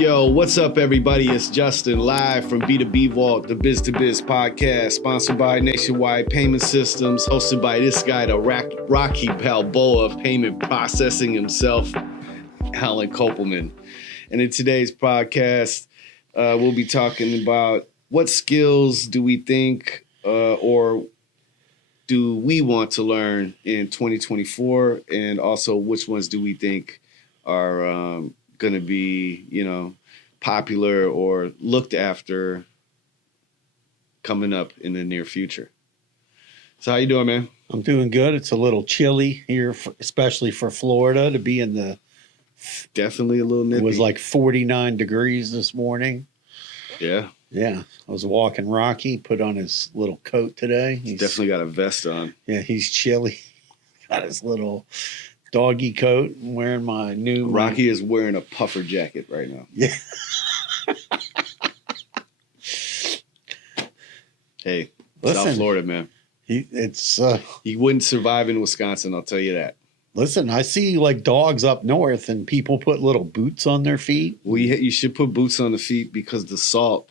Yo, what's up, everybody? It's Justin, live from B2B Vault, the Biz to Biz podcast, sponsored by Nationwide Payment Systems, hosted by this guy, the Rocky Balboa of payment processing himself, Alan Kopelman. And in today's podcast, we'll be talking about what skills do we think or do we want to learn in 2024, and also which ones do we think are going to be, popular or looked after coming up in the near future. So how you doing, man? I'm doing good. It's a little chilly here, especially for Florida, to be in the... Definitely a little nippy. It was like 49 degrees this morning. Yeah. Yeah. I was walking Rocky, put on his little coat today. He's definitely got a vest on. Yeah, he's chilly. Got his little doggy coat. I'm wearing my new... Rocky is wearing a puffer jacket right now. Yeah. Hey, listen, South Florida, man. He wouldn't survive in Wisconsin, I'll tell you that. Listen, I see like dogs up north and people put little boots on their feet. Well, you should put boots on the feet because the salt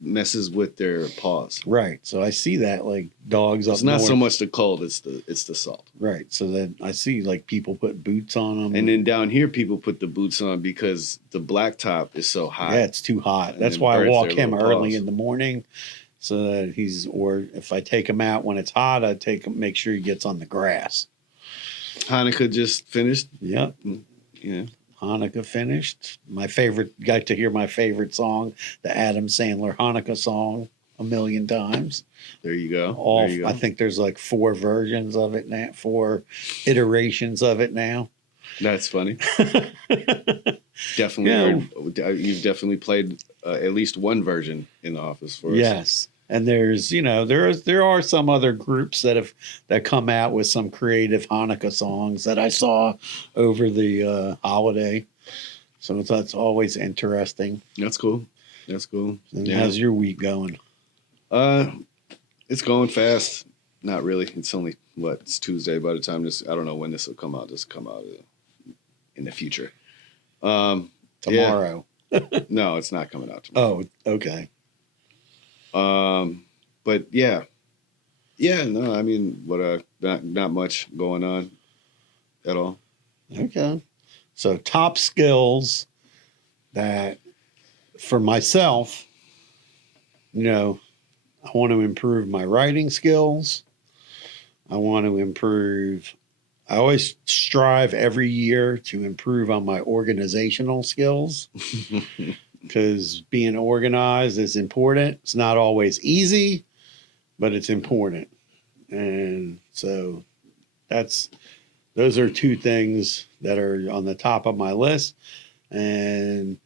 messes with their paws. Right. So I see that like dogs up north. It's not so much the cold, it's the salt. Right. So then I see like people put boots on them. And then down here, people put the boots on because the blacktop is so hot. Yeah, it's too hot. And that's then why I burns walk their him little early paws. in the morning. So that or if I take him out when it's hot, make sure he gets on the grass. Hanukkah just finished. Yep. Yeah. Hanukkah finished. Got to hear my favorite song, the Adam Sandler Hanukkah song, 1,000,000 times. There you go. I think there's like 4 versions of it now, 4 iterations of it now. That's funny. Definitely. You've definitely played at least one version in the office for us. Yes. And there's, there are some other groups that come out with some creative Hanukkah songs that I saw over the holiday. So that's always interesting. That's cool. And how's your week going? It's going fast. Not really. It's only it's Tuesday by the time I don't know when this will come out. This will come out in the future. Tomorrow. Yeah. No, it's not coming out tomorrow. Oh, okay. But yeah, no, I mean, not much going on at all. Okay. So top skills that for myself, I want to improve my writing skills. I always strive every year to improve on my organizational skills. Because being organized is important. It's not always easy, but it's important. And so those are 2 things that are on the top of my list. And,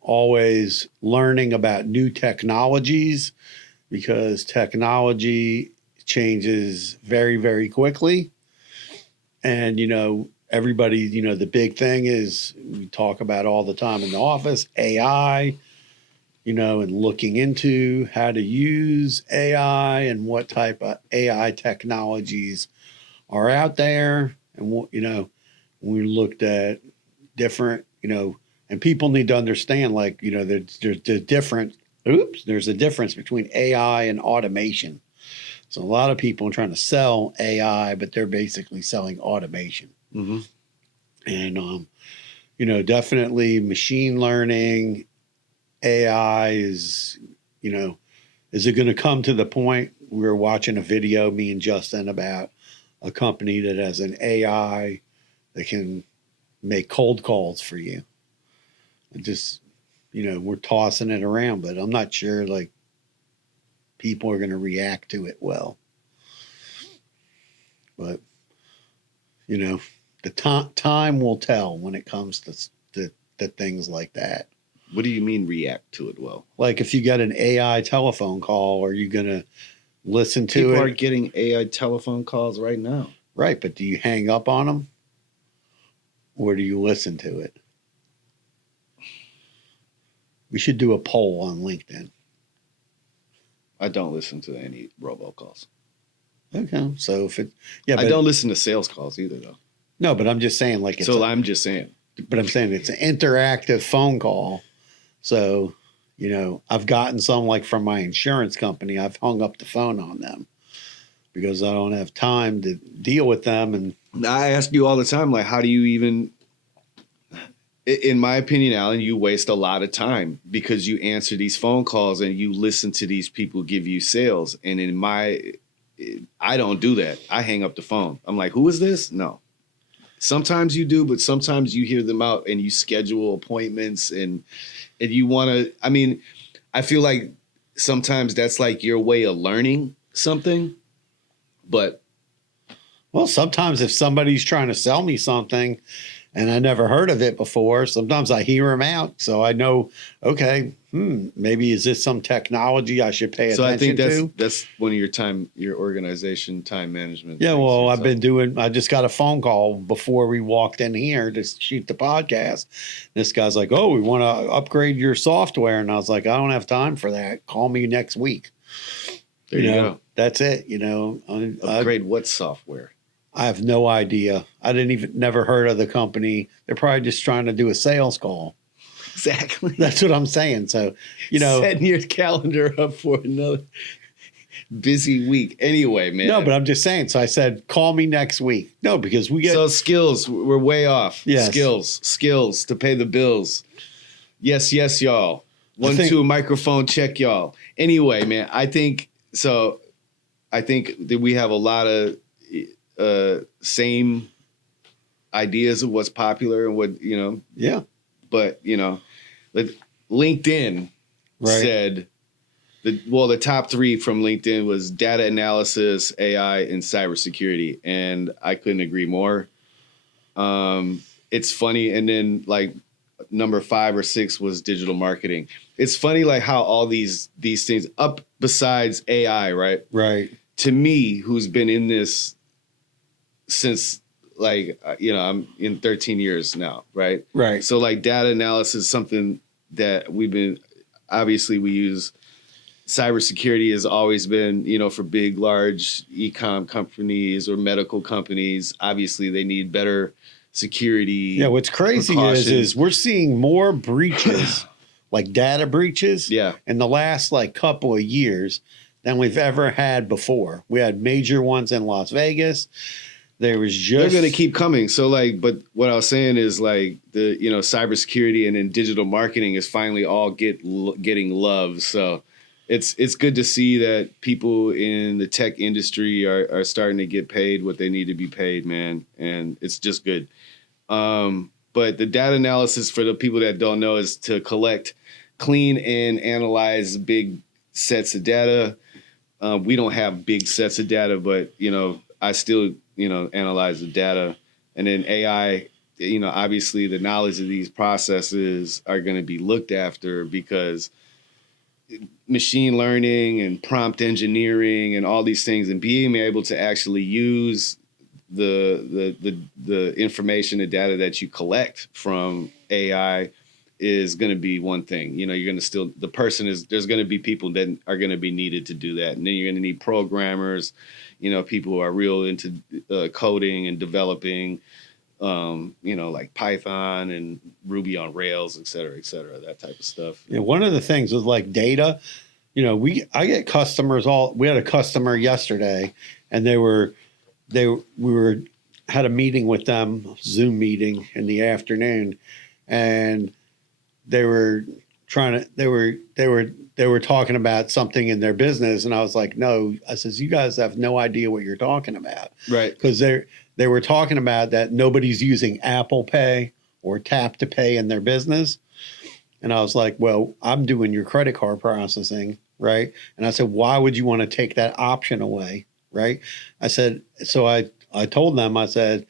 always learning about new technologies because technology changes very, very quickly. And, everybody, the big thing is we talk about all the time in the office, AI, and looking into how to use AI and what type of AI technologies are out there. And, we looked at different, and people need to understand, like, there's a difference between AI and automation. So a lot of people are trying to sell AI, but they're basically selling automation. Mm-hmm. And, definitely machine learning, AI is it going to come to the point we were watching a video, me and Justin, about a company that has an AI that can make cold calls for you. And just, we're tossing it around, but I'm not sure like people are going to react to it well. But, the time will tell when it comes to things like that. What do you mean react to it well? Like if you get an AI telephone call, are you going to listen to People it? are getting AI telephone calls right now. Right, but do you hang up on them? Or do you listen to it? We should do a poll on LinkedIn. I don't listen to any robocalls. Okay, so if it, I don't listen to sales calls either, though. No, but I'm just saying, like, I'm just saying, but I'm saying it's an interactive phone call. So, you know, I've gotten some like from my insurance company. I've hung up the phone on them because I don't have time to deal with them. And I ask you all the time, like, how do you even, in my opinion, Alan, you waste a lot of time because you answer these phone calls and you listen to these people give you sales. And I don't do that. I hang up the phone. I'm like, who is this? No. Sometimes you do, but sometimes you hear them out and you schedule appointments and you want to, I mean, I feel like sometimes that's like your way of learning something, but. Well, sometimes if somebody's trying to sell me something and I never heard of it before, sometimes I hear them out. So I know, okay, maybe is this some technology I should pay So attention I think to? that's one of your organization time management. Yeah, well, things. I just got a phone call before we walked in here to shoot the podcast. This guy's like, oh, we want to upgrade your software. And I was like, I don't have time for that. Call me next week. There you go. That's it. You know, upgrade what software? I have no idea. I never heard of the company. They're probably just trying to do a sales call. Exactly. That's what I'm saying. So, you know, setting your calendar up for another busy week. Anyway, man. No, but I'm just saying. So I said, call me next week. No, because we get so skills. We're way off. Yes. Skills to pay the bills. Yes, y'all. 1, 2 microphone check, y'all. Anyway, man, I think that we have a lot of same ideas of what's popular and what, you know. Yeah. But, you know, LinkedIn said the top 3 from LinkedIn was data analysis, AI, and cybersecurity. And I couldn't agree more. It's funny. And then like number 5 or 6 was digital marketing. It's funny, like how all these things up besides AI, right? Right. To me, who's been in this since like, you know, I'm in 13 years now, right? Right. So like data analysis is something that obviously we use. Cybersecurity has always been, you know, for big, large e-com companies or medical companies. Obviously they need better security. Yeah. What's crazy is we're seeing more breaches, like data breaches in the last like couple of years than we've ever had before. We had major ones in Las Vegas. They're going to keep coming. So like, but what I was saying is like the, you know, cybersecurity and then digital marketing is finally all getting love. So it's good to see that people in the tech industry are starting to get paid what they need to be paid, man. And it's just good. But the data analysis, for the people that don't know, is to collect, clean, and analyze big sets of data. We don't have big sets of data, but, you know, I still, you know, analyze the data. And then AI, you know, obviously the knowledge of these processes are going to be looked after because machine learning and prompt engineering and all these things, and being able to actually use the information and data that you collect from AI is going to be one thing. You know, you're going to there's going to be people that are going to be needed to do that. And then you're going to need programmers, you know, people who are real into coding and developing, you know, like Python and Ruby on Rails, et cetera, that type of stuff. Yeah, one of the things with like data, you know, I get customers we had a customer yesterday and we had a meeting with them, Zoom meeting in the afternoon, and they were talking about something in their business, and I was like, no, I says, you guys have no idea what you're talking about. Right. Because they were talking about that nobody's using Apple Pay or Tap to Pay in their business. And I was like, well, I'm doing your credit card processing, right? And I said, why would you want to take that option away, right? I said, so I told them, I said,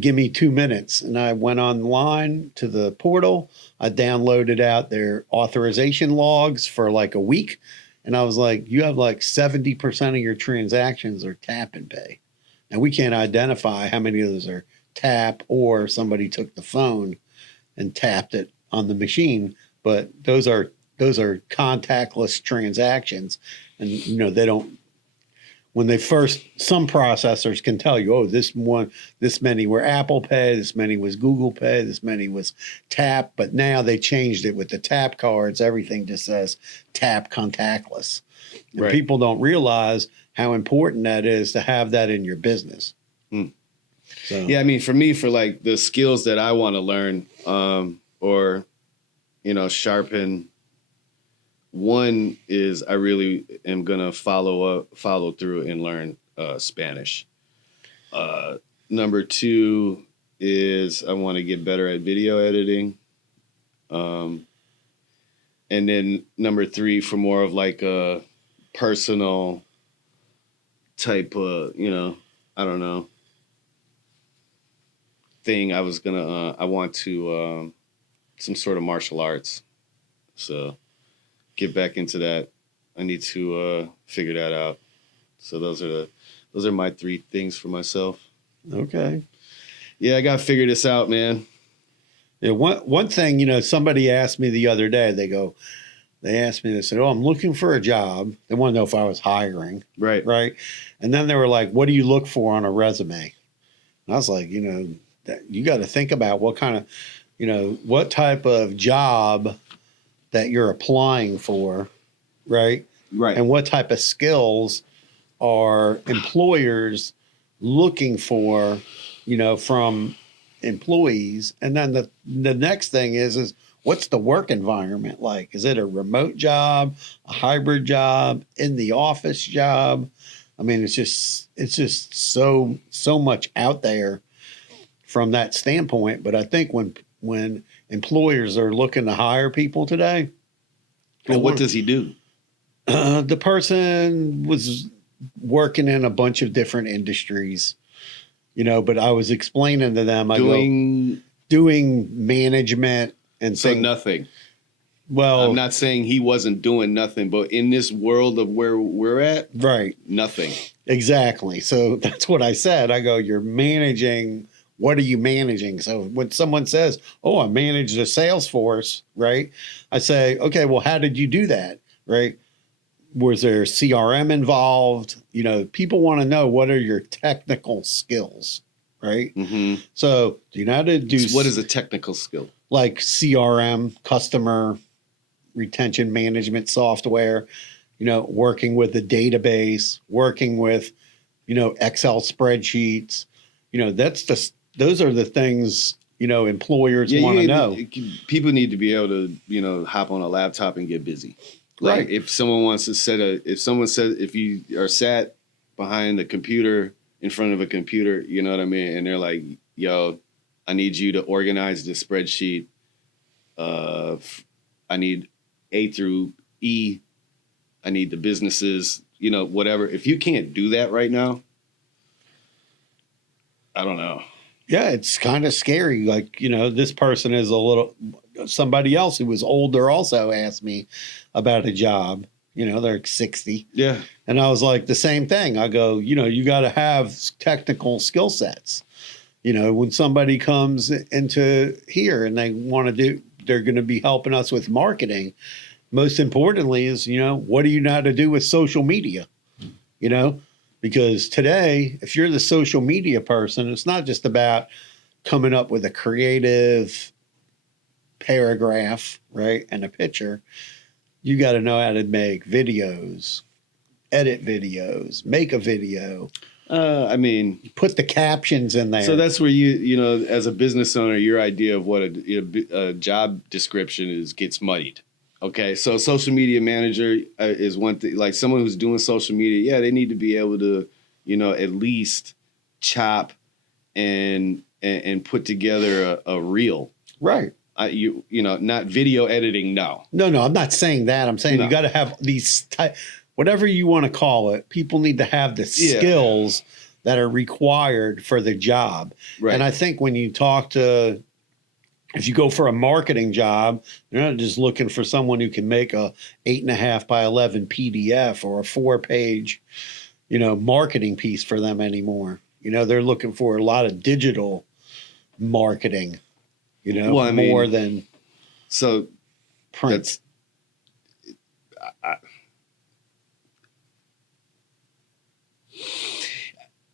give me 2 minutes. And I went online to the portal. I downloaded out their authorization logs for like a week. And I was like, you have like 70% of your transactions are tap and pay. Now we can't identify how many of those are tap or somebody took the phone and tapped it on the machine. But those are contactless transactions. And, you know, when they first, some processors can tell you, oh, this many were Apple Pay, this many was Google Pay, this many was Tap, but now they changed it with the Tap cards. Everything just says Tap contactless. And Right. people don't realize how important that is to have that in your business. So, Yeah, I mean, for me, for like the skills that I want to learn, or sharpen. One is I really am gonna follow through and learn Spanish. Number two is I want to get better at video editing. And then number three, for more of like a personal type of, I don't know, thing, I want to some sort of martial arts. So get back into that. I need to figure that out. So those are my three things for myself. okay. Yeah, I got to figure this out, man. Yeah, one thing, somebody asked me the other day, they asked me, they said, oh, I'm looking for a job. They want to know if I was hiring. Right. Right. And then they were like, what do you look for on a resume? And I was like, you got to think about what kind of, what type of job that you're applying for. Right. Right. And what type of skills are employers looking for, from employees. And then the next thing is what's the work environment like? Is it a remote job, a hybrid job, in the office job? I mean, it's just so much out there from that standpoint. But I think when employers are looking to hire people today, Well, what does he do? the person was working in a bunch of different industries, but I was explaining to them, doing management and So things. nothing. Well, I'm not saying he wasn't doing nothing, but in this world of where we're at, right. nothing. Exactly. So that's what I said. I go, you're managing. What are you managing? So when someone says, oh, I managed a sales force, right? I say, okay, well, how did you do that? Right? Was there CRM involved? People want to know, what are your technical skills, right? Mm-hmm. So do you know how to do? So what is a technical skill? Like CRM, customer retention management software, working with the database, working with, Excel spreadsheets, those are the things, employers want to know. People need to be able to, hop on a laptop and get busy. Like Right. if someone wants to if you are sat behind a computer, in front of a computer, you know what I mean? And they're like, yo, I need you to organize this spreadsheet. I need A through E. I need the businesses, whatever. If you can't do that right now, I don't know. Yeah, it's kind of scary. Like, this person is somebody else who was older also asked me about a job. They're 60. Yeah. And I was like, the same thing. I go, you got to have technical skill sets. When somebody comes into here and they're going to be helping us with marketing. Most importantly is, what do you know how to do with social media? Because today, if you're the social media person, it's not just about coming up with a creative paragraph, right, and a picture. You got to know how to make videos, edit videos, make a video. Put the captions in there. So that's where as a business owner, your idea of what a job description is gets muddied. Okay, so social media manager is one thing. Like someone who's doing social media, yeah, they need to be able to, at least chop and put together a reel. Right. Not video editing. No, I'm not saying that. I'm saying you got to have these whatever you want to call it. People need to have the skills that are required for the job. Right. And I think when you if you go for a marketing job, they're not just looking for someone who can make a 8.5 by 11 PDF or a 4-page, marketing piece for them anymore. They're looking for a lot of digital marketing, more than so print.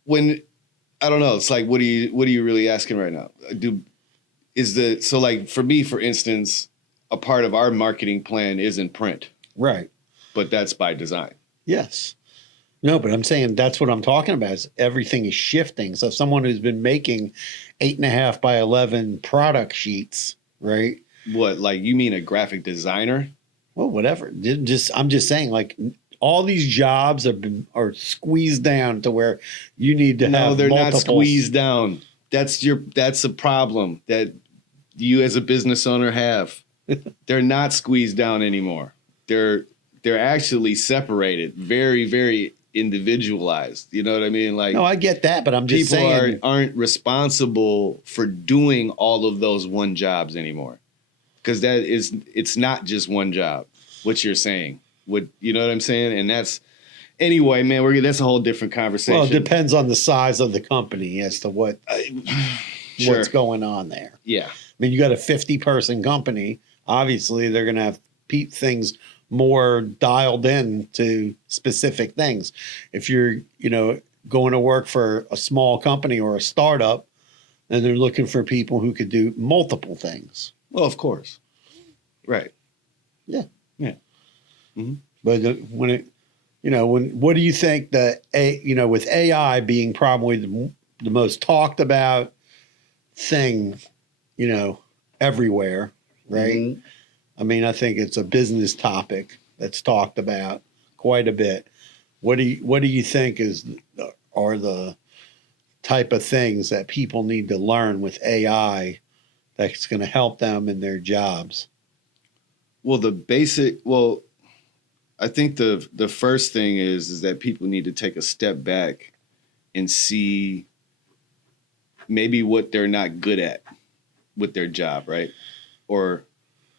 when I don't know, it's like, what are you really asking right now? So like for me, for instance, a part of our marketing plan is in print, Right. but that's by design. Yes. No, but I'm saying that's what I'm talking about. Is everything is shifting. So someone who's been making 8.5 by 11 product sheets, right? What, like you mean a graphic designer? Well, whatever. I'm just saying, like all these jobs are squeezed down to where you need to have. No, they're not multiples. squeezed down. That's a problem that you as a business owner have. They're not squeezed down anymore. They're actually separated, very, very individualized. You know what I mean? Like, No, I get that, but I'm just people saying. aren't responsible for doing all of those one jobs anymore, because it's not just one job. What you're saying, you know what I'm saying? And that's anyway, man. That's a whole different conversation. Well, it depends on the size of the company as to Sure. what's going on there. Yeah. I mean, you got a 50-person company. Obviously, they're going to have things more dialed in to specific things. If you're, going to work for a small company or a startup, and they're looking for people who could do multiple things. Well, of course. Right. Yeah. Yeah. Mm-hmm. But what do you think that with AI being probably the most talked about thing, everywhere, right? Mm-hmm. I mean, I think it's a business topic that's talked about quite a bit. What do you think are the type of things that people need to learn with AI that's going to help them in their jobs? Well, I think the first thing is that people need to take a step back and see maybe what they're not good at with their job, right? Or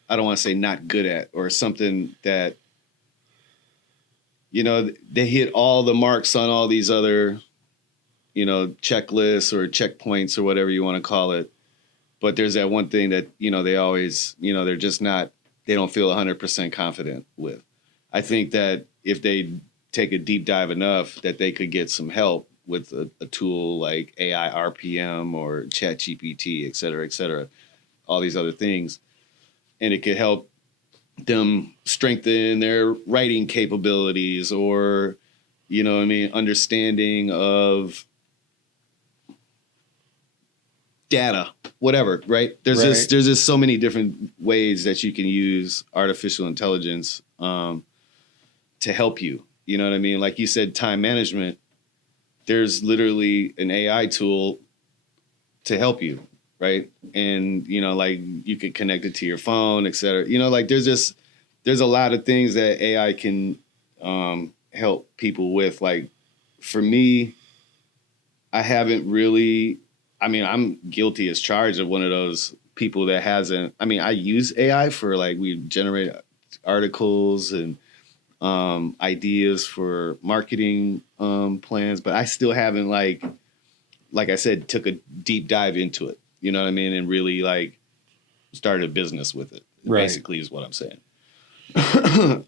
I don't want to say not good at, or something that, they hit all the marks on all these other, checklists or checkpoints or whatever you want to call it. But there's that one thing that, they always, they're just not, they don't feel 100% confident with. I think that if they take a deep dive enough, that they could get some help with a tool like AI RPM or ChatGPT, et cetera, all these other things. And it could help them strengthen their writing capabilities, or, understanding of data, whatever, right? There's just so many different ways that you can use artificial intelligence to help you. You know what I mean? Like you said, time management, there's literally an AI tool to help you, right? And, like you could connect it to your phone, et cetera. Like there's a lot of things that AI can help people with. Like for me, I haven't really, I'm guilty as charged of one of those people that hasn't, I use AI for we generate articles and ideas for marketing plans, but I still haven't like I said, took a deep dive into it. You know what I mean? And really started a business with it. Right. Basically is what I'm saying.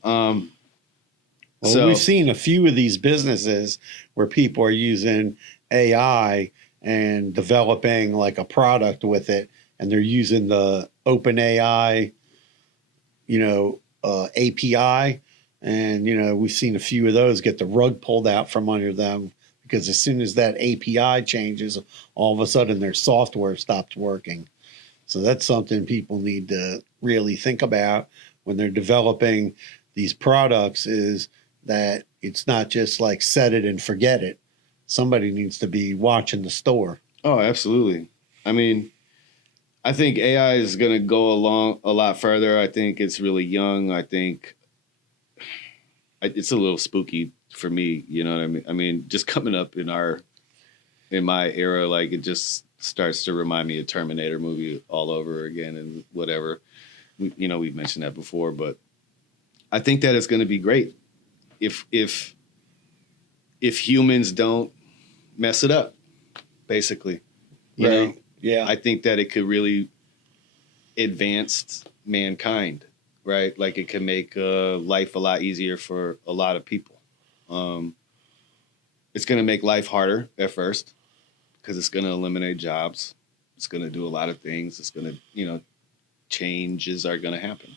Well, we've seen a few of these businesses where people are using AI and developing like a product with it, and they're using the OpenAI, API. And, we've seen a few of those get the rug pulled out from under them, because as soon as that API changes, all of a sudden their software stops working. So that's something people need to really think about when they're developing these products, is that it's not just like set it and forget it. Somebody needs to be watching the store. Oh, absolutely. I think AI is going to go along a lot further. I think it's really young. I think it's a little spooky for me. You know what I mean? Just coming up in my era, it just starts to remind me of Terminator movie all over again and whatever. We've mentioned that before, but I think that it's going to be great if humans don't mess it up, basically. You know? Yeah. I think that it could really advance mankind, right? Like it can make life a lot easier for a lot of people. It's going to make life harder at first because it's going to eliminate jobs. It's going to do a lot of things. It's going to, changes are going to happen.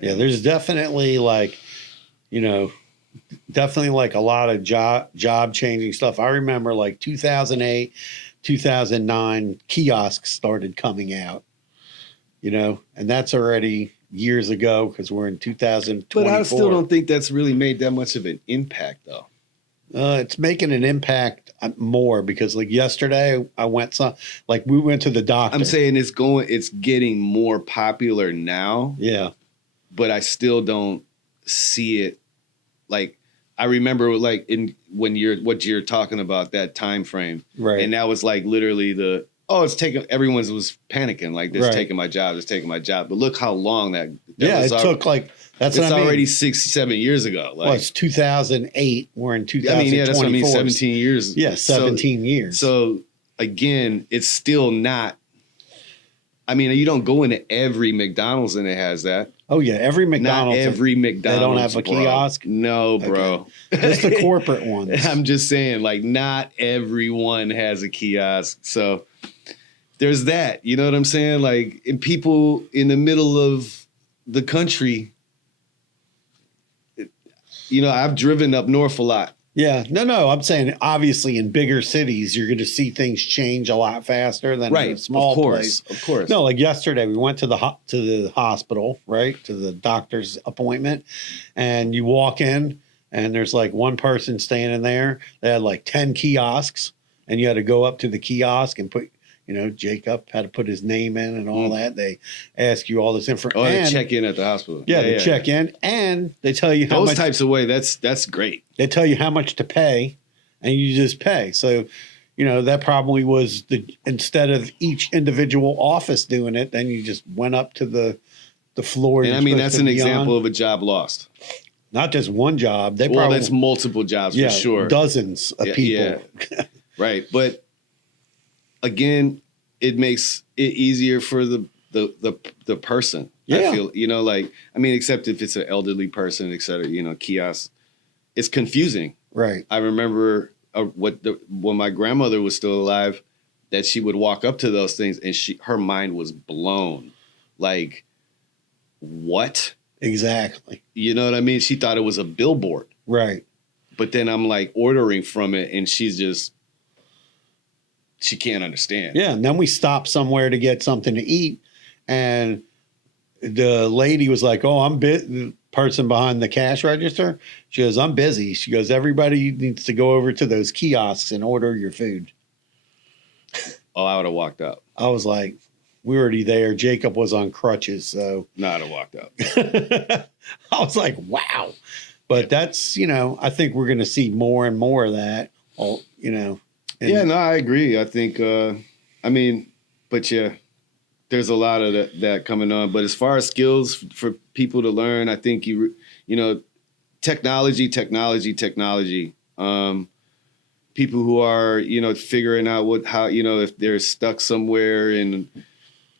Yeah, there's definitely definitely like a lot of job changing stuff. I remember like 2008, 2009 kiosks started coming out, and that's already years ago because we're in 2024. But I still don't think that's really made that much of an impact, though. It's making an impact more because like yesterday we went to the doctor. I'm saying it's getting more popular now. Yeah. But I still don't see it. Like I remember like what you're talking about, that time frame. Right. And that was like literally everyone was panicking, like this taking my job, it's taking my job. But look how long that was took like it's already 6-7 years ago. Like it's 2008. We're in 2024. I mean, yeah, that's what I mean. 17 years. Yeah, 17 years. So again, it's still not. I mean, you don't go into every McDonald's and it has that. Oh yeah, every McDonald's. Not every McDonald's. They don't have a kiosk. No, bro. Okay. Just the corporate ones. I'm just saying, like, not everyone has a kiosk. So there's that. You know what I'm saying? Like, and people in the middle of the country. I've driven up north a lot. Yeah, no. I'm saying obviously in bigger cities, you're going to see things change a lot faster than in a small place. Of course. No, like yesterday, we went to the hospital, right, to the doctor's appointment, and you walk in, and there's like one person standing there. They had like 10 kiosks, and you had to go up to the kiosk and put. Jacob had to put his name in and all that. They ask you all this information. Oh, they check in at the hospital. Yeah, they check in and they tell you how much. Those types of way, that's great. They tell you how much to pay and you just pay. So, that probably was instead of each individual office doing it, then you just went up to the floor. And I mean, that's an example of a job lost. Not just one job. That's multiple jobs for sure. Dozens of people. Yeah. Right. But again, it makes it easier for the person. Yeah. I feel, except if it's an elderly person, et cetera, kiosk, it's confusing. Right. I remember when my grandmother was still alive, that she would walk up to those things and her mind was blown. Like, what? Exactly. You know what I mean? She thought it was a billboard. Right. But then I'm like ordering from it and she can't understand. Yeah, and then we stopped somewhere to get something to eat, and the lady was like, "Oh, the person behind the cash register." She goes, "I'm busy." She goes, "Everybody needs to go over to those kiosks and order your food." Oh, I would have walked out. I was like, "We were already there." Jacob was on crutches, so no, I'd have walked out. I was like, "Wow," but that's I think we're going to see more and more of that. Yeah, no, I agree. I think, but yeah, there's a lot of that coming on. But as far as skills for people to learn, I think technology. People who are figuring out how if they're stuck somewhere in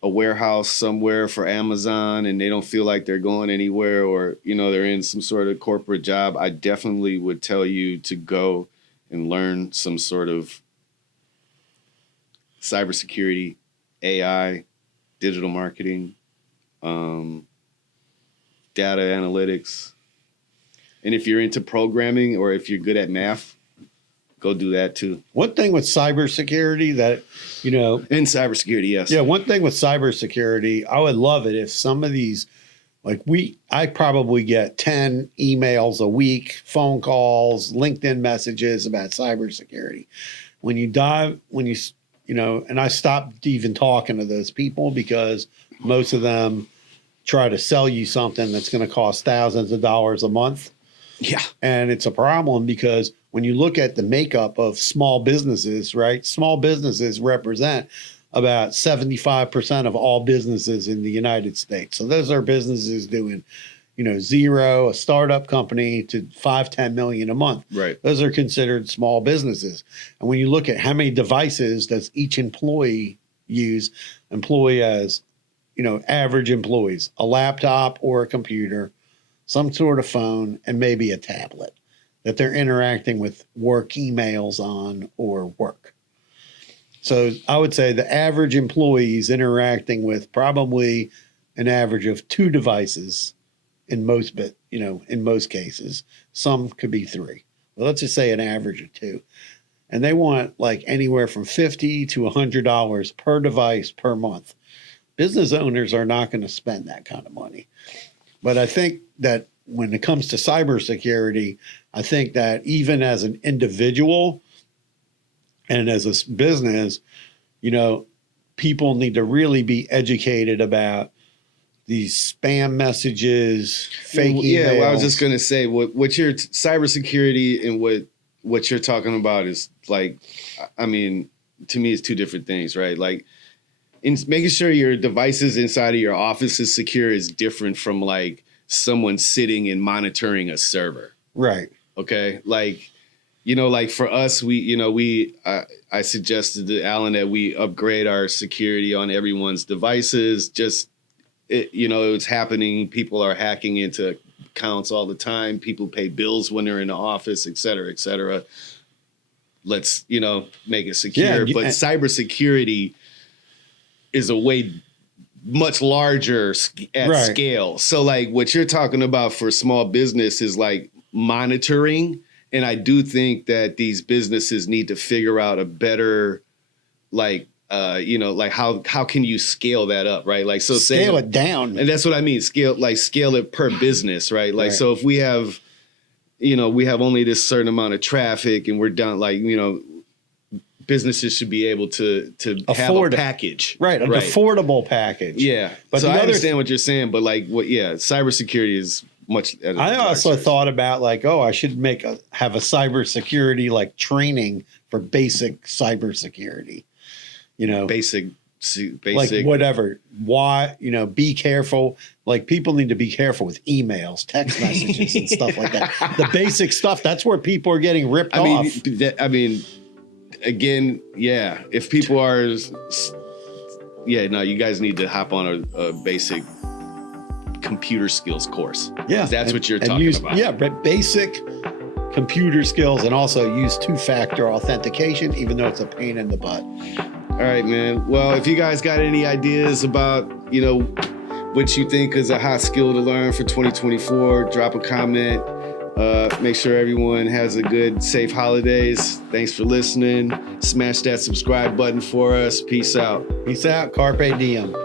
a warehouse somewhere for Amazon and they don't feel like they're going anywhere, or they're in some sort of corporate job, I definitely would tell you to go and learn some sort of cybersecurity, AI, digital marketing, data analytics. And if you're into programming or if you're good at math, go do that too. One thing with cybersecurity that, In cybersecurity, yes. Yeah, one thing with cybersecurity, I would love it if some of these, I probably get 10 emails a week, phone calls, LinkedIn messages about cybersecurity. And I stopped even talking to those people because most of them try to sell you something that's going to cost thousands of dollars a month. Yeah. And it's a problem because when you look at the makeup of small businesses, right? Small businesses represent about 75% of all businesses in the United States. So those are businesses doing, zero, a startup company to 5-10 million a month. Right. Those are considered small businesses. And when you look at how many devices does each employee use, as, average employees, a laptop or a computer, some sort of phone, and maybe a tablet. that they're interacting with work emails on or work. So I would say the average employee is interacting with probably an average of 2 devices in most cases. Some could be 3. Well, let's just say an average of 2. And they want like anywhere from $50 to $100 per device per month. Business owners are not going to spend that kind of money. But I think that when it comes to cybersecurity, I think that even as an individual and as a business, people need to really be educated about these spam messages, fake emails. Yeah, well, I was just gonna say what your cybersecurity and what you're talking about is like, I mean, to me, it's 2 different things, right? Like, in making sure your devices inside of your office is secure is different from like someone sitting and monitoring a server, right? Okay, like. Like for us, I suggested to Alan that we upgrade our security on everyone's devices. It's happening. People are hacking into accounts all the time. People pay bills when they're in the office, et cetera, et cetera. Let's, make it secure. But cybersecurity is a way much larger at scale. So like what you're talking about for small business is like monitoring. And I do think that these businesses need to figure out a better, how can you scale that up, right? Like, so scale it down. And that's what I mean. Scale it per business, right? Like, so if we have, we have only this certain amount of traffic and we're down, businesses should be able to afford a package. Right. An affordable package. Yeah. But so I understand what you're saying, but cybersecurity is much. I also thought about I should have a cybersecurity training for basic cybersecurity. Basic. Like whatever. Why? Be careful. Like people need to be careful with emails, text messages, and stuff like that. The basic stuff. That's where people are getting ripped off. Again, yeah. If people are, you guys need to hop on a basic computer skills course. Yeah, that's what you're talking about. Yeah, but basic computer skills, and also use 2-factor authentication, even though it's a pain in the butt. All right, man. Well, if you guys got any ideas about what you think is a hot skill to learn for 2024, drop a comment. Make sure everyone has a good, safe holidays. Thanks for listening. Smash that subscribe button for us. Peace out. Peace out. Carpe diem.